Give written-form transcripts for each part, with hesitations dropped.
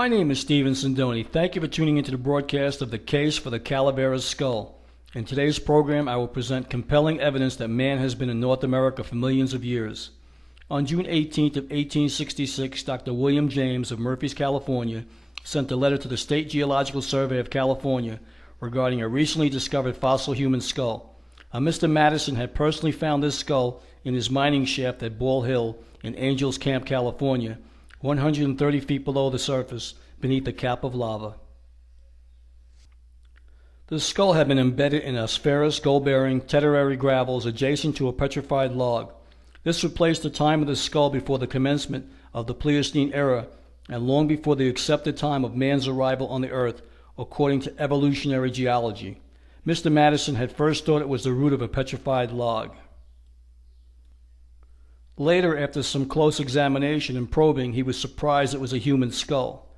My name is Steven Sindoni. Thank you for tuning into the broadcast of the case for the Calaveras skull. In today's program, I will present compelling evidence that man has been in North America for millions of years. On June 18th of 1866, Dr. William James of Murphys, California, sent a letter to the State Geological Survey of California regarding a recently discovered fossil human skull. Mr. Madison had personally found this skull in his mining shaft at Ball Hill in Angels Camp, California, 130 feet below the surface, beneath a cap of lava. The skull had been embedded in aspharis gold-bearing Tertiary gravels adjacent to a petrified log. This replaced the time of the skull before the commencement of the Pleistocene era and long before the accepted time of man's arrival on the earth, according to evolutionary geology. Mr. Madison had first thought it was the root of a petrified log. Later, after some close examination and probing, he was surprised it was a human skull.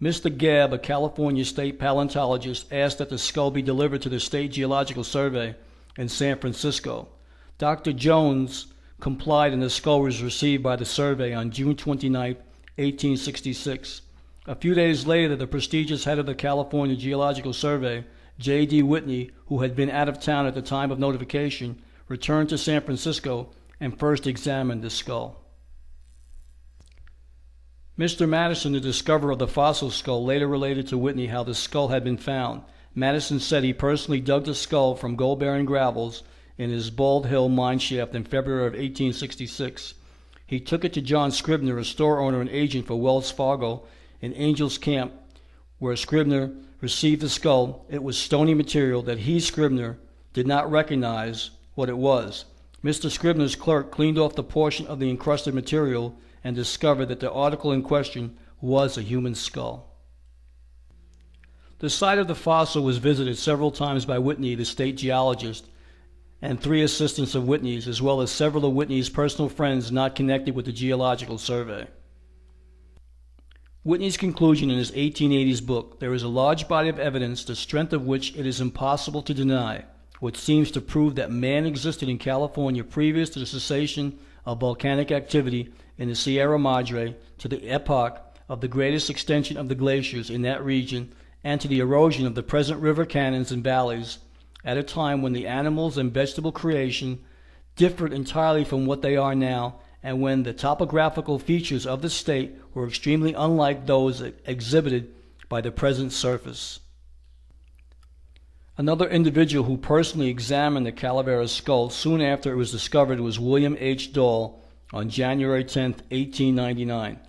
Mr. Gabb, a California state paleontologist, asked that the skull be delivered to the State Geological Survey in San Francisco. Dr. Jones complied and the skull was received by the survey on June 29, 1866. A few days later, the prestigious head of the California Geological Survey, J.D. Whitney, who had been out of town at the time of notification, returned to San Francisco and first examined the skull. Mr. Madison, the discoverer of the fossil skull, later related to Whitney how the skull had been found. Madison said he personally dug the skull from gold-bearing gravels in his Bald Hill mine shaft in February of 1866. He took it to John Scribner, a store owner and agent for Wells Fargo in Angels Camp, where Scribner received the skull. It was stony material that he, Scribner, did not recognize what it was. Mr. Scribner's clerk cleaned off the portion of the encrusted material and discovered that the article in question was a human skull. The site of the fossil was visited several times by Whitney, the state geologist, and 3 assistants of Whitney's, as well as several of Whitney's personal friends not connected with the Geological Survey. Whitney's conclusion in his 1880s book, "There is a large body of evidence, the strength of which it is impossible to deny, which seems to prove that man existed in California previous to the cessation of volcanic activity in the Sierra Madre, to the epoch of the greatest extension of the glaciers in that region, and to the erosion of the present river canyons and valleys, at a time when the animals and vegetable creation differed entirely from what they are now, and when the topographical features of the state were extremely unlike those exhibited by the present surface." Another individual who personally examined the Calaveras skull soon after it was discovered was William H. Dahl on January 10, 1899.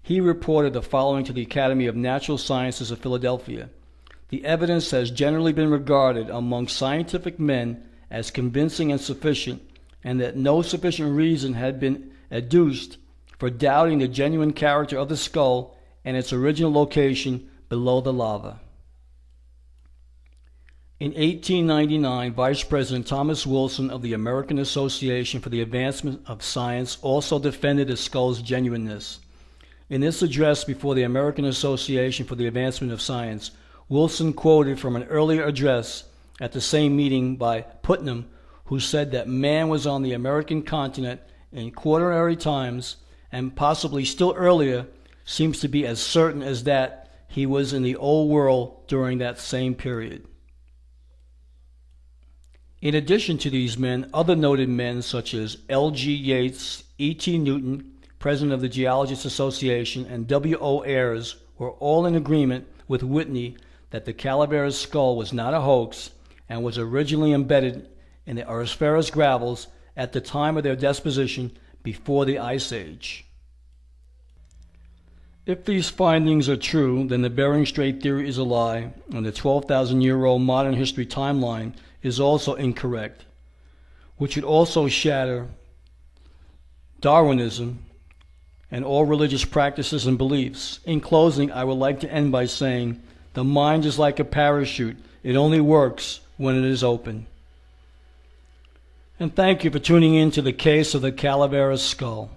He reported the following to the Academy of Natural Sciences of Philadelphia. "The evidence has generally been regarded among scientific men as convincing and sufficient, and that no sufficient reason had been adduced for doubting the genuine character of the skull and its original location below the lava." In 1899, Vice President Thomas Wilson of the American Association for the Advancement of Science also defended the skull's genuineness. In this address before the American Association for the Advancement of Science, Wilson quoted from an earlier address at the same meeting by Putnam, who said that man was on the American continent in Quaternary times, and possibly still earlier, seems to be as certain as that he was in the Old World during that same period. In addition to these men, other noted men such as L.G. Yates, E.T. Newton, president of the Geologists Association, and W.O. Ayres were all in agreement with Whitney that the Calaveras skull was not a hoax and was originally embedded in the aspharis gravels at the time of their deposition before the Ice Age. If these findings are true, then the Bering Strait theory is a lie, and the 12,000-year-old modern history timeline is also incorrect, which would also shatter Darwinism and all religious practices and beliefs. In closing, I would like to end by saying, the mind is like a parachute. It only works when it is open. And thank you for tuning in to the case of the Calaveras skull.